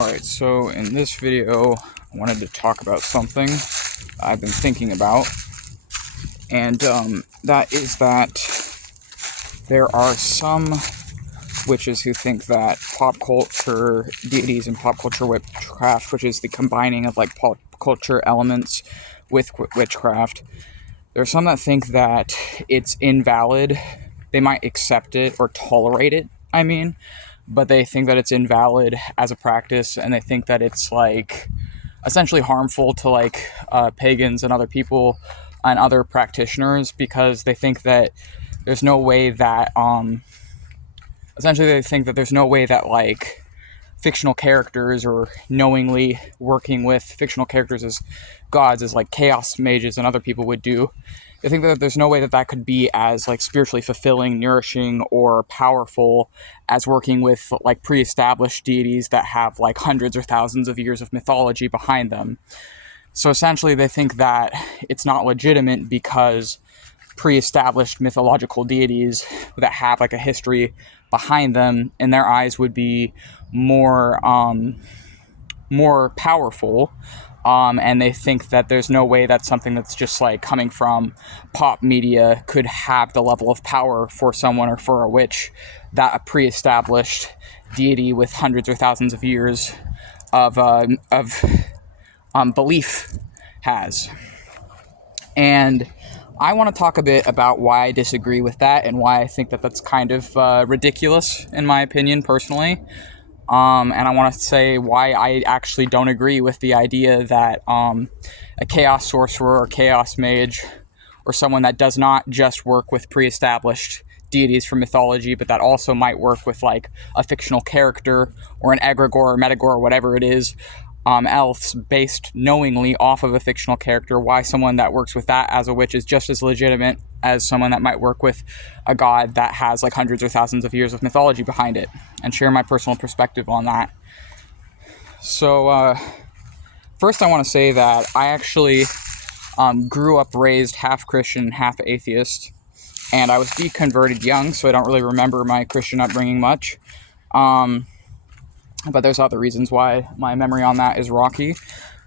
Alright, so in this video, I wanted to talk about something I've been thinking about, and that is that there are some witches who think that pop culture deities and pop culture witchcraft, which is the combining of like pop culture elements with witchcraft, there are some that think that it's invalid. They might accept it or tolerate it, but they think that it's invalid as a practice, and they think that it's like essentially harmful to like pagans and other people and other practitioners, because they think that there's no way that essentially they think that there's no way that like fictional characters, or knowingly working with fictional characters as gods, as like chaos mages and other people would do. They think that there's no way that that could be as like spiritually fulfilling, nourishing, or powerful as working with like pre-established deities that have like hundreds or thousands of years of mythology behind them. So essentially they think that it's not legitimate because pre-established mythological deities that have like a history behind them, in their eyes, would be more powerful. And they think that there's no way that something that's just like coming from pop media could have the level of power for someone or for a witch that a pre-established deity with hundreds or thousands of years of belief has. And I want to talk a bit about why I disagree with that, and why I think that that's kind of ridiculous, in my opinion, personally. And I want to say why I actually don't agree with the idea that a chaos sorcerer or chaos mage, or someone that does not just work with pre-established deities from mythology, but that also might work with like a fictional character or an egregore or metagore or whatever it is, else based knowingly off of a fictional character, why someone that works with that as a witch is just as legitimate as someone that might work with a god that has like hundreds or thousands of years of mythology behind it, and share my personal perspective on that. So first I want to say that I actually grew up raised half Christian, half atheist, and I was deconverted young, so I don't really remember my Christian upbringing much. But there's other reasons why my memory on that is rocky.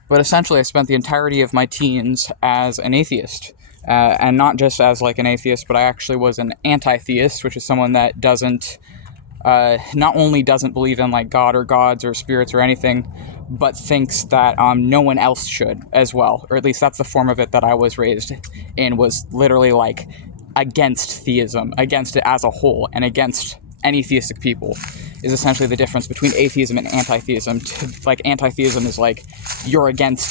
But essentially, I spent the entirety of my teens as an atheist. And not just as like an atheist, but I actually was an anti-theist, which is someone that doesn't, not only doesn't believe in like God or gods or spirits or anything, but thinks that no one else should as well. Or at least that's the form of it that I was raised in, was literally like against theism, against it as a whole, and against any theistic people, is essentially the difference between atheism and anti-theism. Like, anti-theism is like, you're against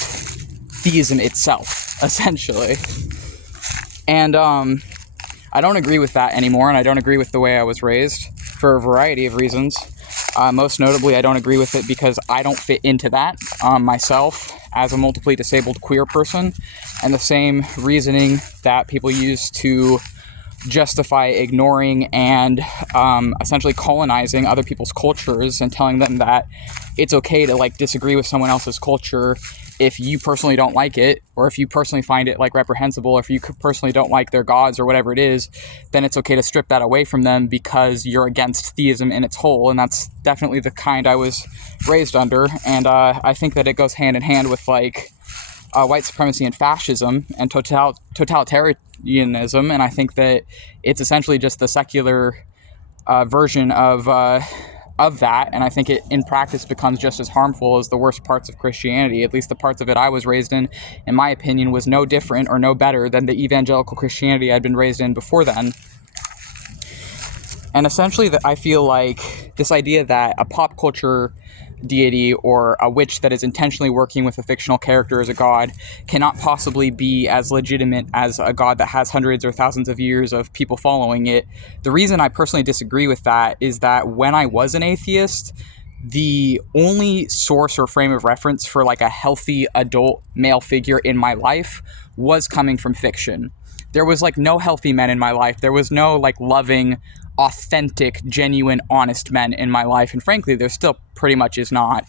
theism itself, essentially. And I don't agree with that anymore, and I don't agree with the way I was raised for a variety of reasons. Most notably, I don't agree with it because I don't fit into that myself as a multiply disabled queer person, and the same reasoning that people use to justify ignoring and essentially colonizing other people's cultures, and telling them that it's okay to like disagree with someone else's culture if you personally don't like it, or if you personally find it like reprehensible, or if you personally don't like their gods or whatever it is, then it's okay to strip that away from them because you're against theism in its whole. And that's definitely the kind I was raised under, and I think that it goes hand in hand with like white supremacy and fascism and totalitarianism, and I think that it's essentially just the secular version of that, and I think it in practice becomes just as harmful as the worst parts of Christianity. At least the parts of it I was raised in my opinion, was no different or no better than the evangelical Christianity I'd been raised in before then. And essentially, I feel like this idea that a pop culture deity or a witch that is intentionally working with a fictional character as a god cannot possibly be as legitimate as a god that has hundreds or thousands of years of people following it. The reason I personally disagree with that is that when I was an atheist, the only source or frame of reference for like a healthy adult male figure in my life was coming from fiction. There was like no healthy men in my life. There was no like loving, authentic, genuine, honest men in my life, and frankly there still pretty much is not.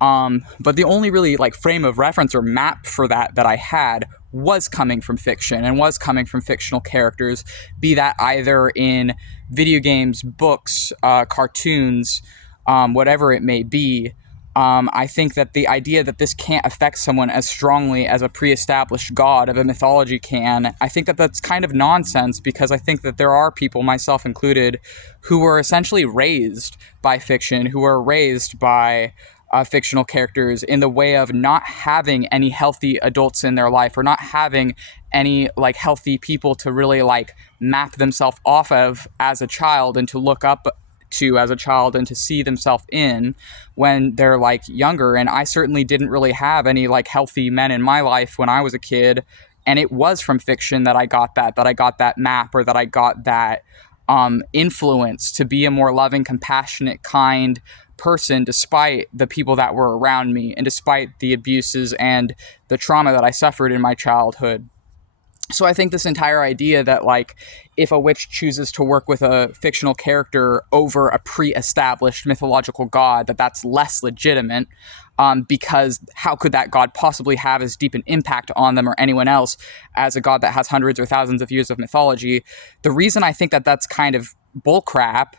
But the only really like frame of reference or map for that I had was coming from fiction, and was coming from fictional characters, be that either in video games, books, cartoons, whatever it may be. I think that the idea that this can't affect someone as strongly as a pre-established god of a mythology can, I think that that's kind of nonsense, because I think that there are people, myself included, who were essentially raised by fiction, who were raised by fictional characters in the way of not having any healthy adults in their life, or not having any like healthy people to really like map themselves off of as a child, and to look up to as a child, and to see themselves in when they're like younger. And I certainly didn't really have any like healthy men in my life when I was a kid, and it was from fiction that I got that map, or that I got that influence to be a more loving, compassionate, kind person, despite the people that were around me, and despite the abuses and the trauma that I suffered in my childhood. So I think this entire idea that like if a witch chooses to work with a fictional character over a pre-established mythological god, that that's less legitimate, because how could that god possibly have as deep an impact on them or anyone else as a god that has hundreds or thousands of years of mythology? The reason I think that that's kind of bullcrap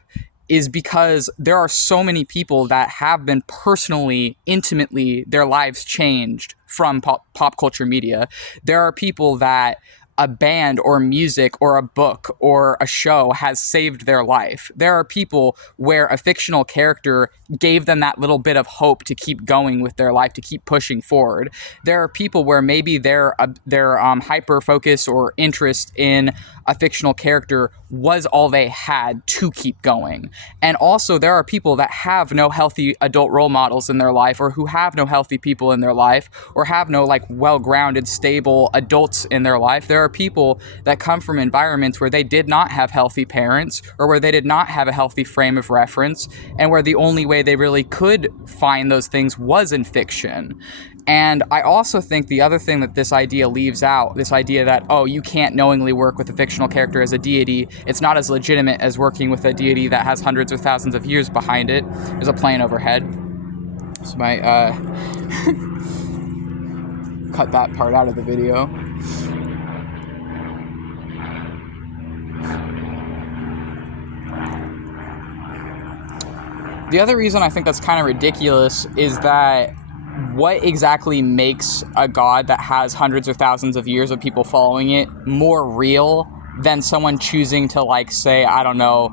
is because there are so many people that have been personally, intimately, their lives changed from pop culture media. There are people that a band or music or a book or a show has saved their life. There are people where a fictional character gave them that little bit of hope to keep going with their life, to keep pushing forward. There are people where maybe their hyper focus or interest in a fictional character was all they had to keep going. And also there are people that have no healthy adult role models in their life, or who have no healthy people in their life, or have no like well-grounded, stable adults in their life. There are people that come from environments where they did not have healthy parents, or where they did not have a healthy frame of reference, and where the only way they really could find those things was in fiction. And I also think the other thing that this idea leaves out, this idea that, oh, you can't knowingly work with a fictional character as a deity, it's not as legitimate as working with a deity that has hundreds or thousands of years behind it. There's a plane overhead. So I might cut that part out of the video. The other reason I think that's kind of ridiculous is that what exactly makes a god that has hundreds or thousands of years of people following it more real than someone choosing to, like, say, I don't know,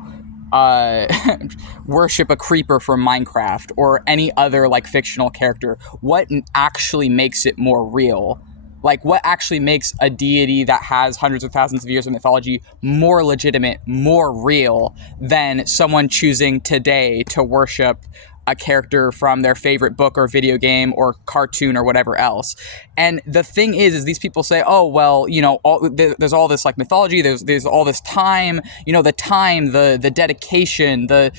worship a creeper from Minecraft or any other, like, fictional character? What actually makes it more real? Like, what actually makes a deity that has hundreds of thousands of years of mythology more legitimate, more real than someone choosing today to worship a character from their favorite book or video game or cartoon or whatever else? And the thing is these people say, oh, well, you know, there's all this like mythology, there's all this time, you know, the time, the dedication, the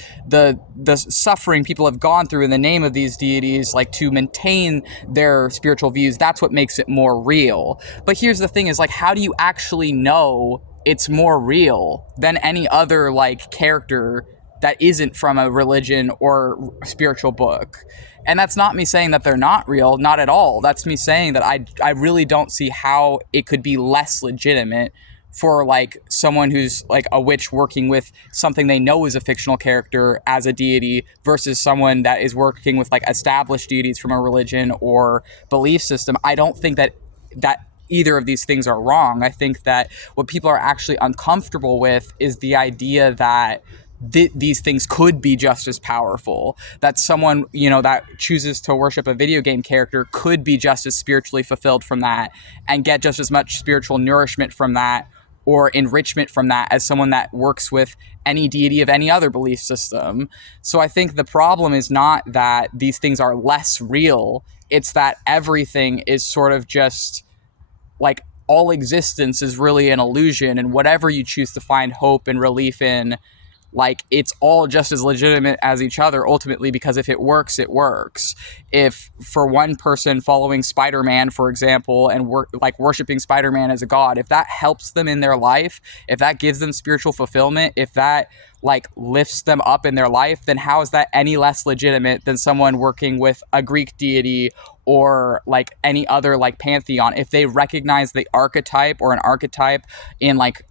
suffering people have gone through in the name of these deities, like to maintain their spiritual views. That's what makes it more real. But here's the thing is, like, how do you actually know it's more real than any other like character that isn't from a religion or spiritual book? And that's not me saying that they're not real, not at all. That's me saying that I really don't see how it could be less legitimate for like someone who's like a witch working with something they know is a fictional character as a deity versus someone that is working with like established deities from a religion or belief system. I don't think that either of these things are wrong. I think that what people are actually uncomfortable with is the idea that these things could be just as powerful, that someone, you know, that chooses to worship a video game character could be just as spiritually fulfilled from that and get just as much spiritual nourishment from that or enrichment from that as someone that works with any deity of any other belief system. So I think the problem is not that these things are less real, it's that everything is sort of just like all existence is really an illusion, and whatever you choose to find hope and relief in, like, it's all just as legitimate as each other ultimately, because if it works, it works. If for one person following Spider-Man, for example, and worshiping Spider-Man as a god, if that helps them in their life, if that gives them spiritual fulfillment, if that like lifts them up in their life, then how is that any less legitimate than someone working with a Greek deity or like any other like pantheon? If they recognize the archetype or an archetype in like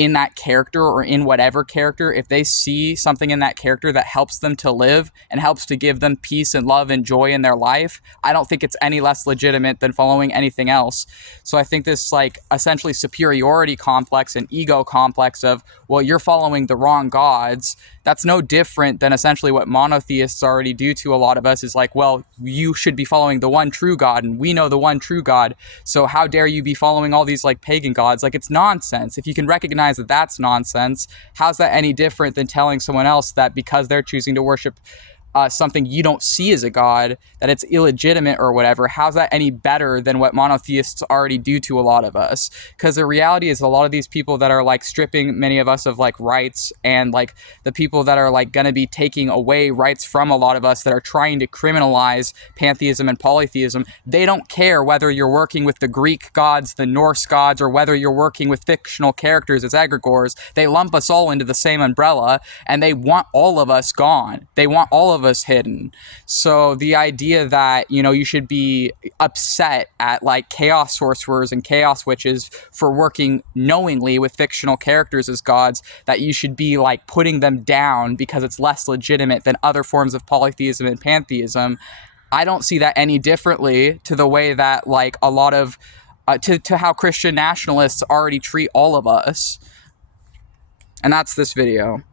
in that character or in whatever character, if they see something in that character that helps them to live and helps to give them peace and love and joy in their life, I don't think it's any less legitimate than following anything else. So I think this like essentially superiority complex and ego complex of, well, you're following the wrong gods, that's no different than essentially what monotheists already do to a lot of us, is like, well, you should be following the one true God and we know the one true God, so how dare you be following all these like pagan gods? Like, it's nonsense. If you can recognize that that's nonsense, how's that any different than telling someone else that because they're choosing to worship something you don't see as a god, that it's illegitimate or whatever? How's that any better than what monotheists already do to a lot of us? Because the reality is a lot of these people that are like stripping many of us of like rights, and like the people that are like going to be taking away rights from a lot of us, that are trying to criminalize pantheism and polytheism, they don't care whether you're working with the Greek gods, the Norse gods, or whether you're working with fictional characters as egregores. They lump us all into the same umbrella, and they want all of us gone. They want all of us hidden. So the idea that, you know, you should be upset at like chaos sorcerers and chaos witches for working knowingly with fictional characters as gods, that you should be like putting them down because it's less legitimate than other forms of polytheism and pantheism, I don't see that any differently to the way that like a lot of to how Christian nationalists already treat all of us. And that's this video.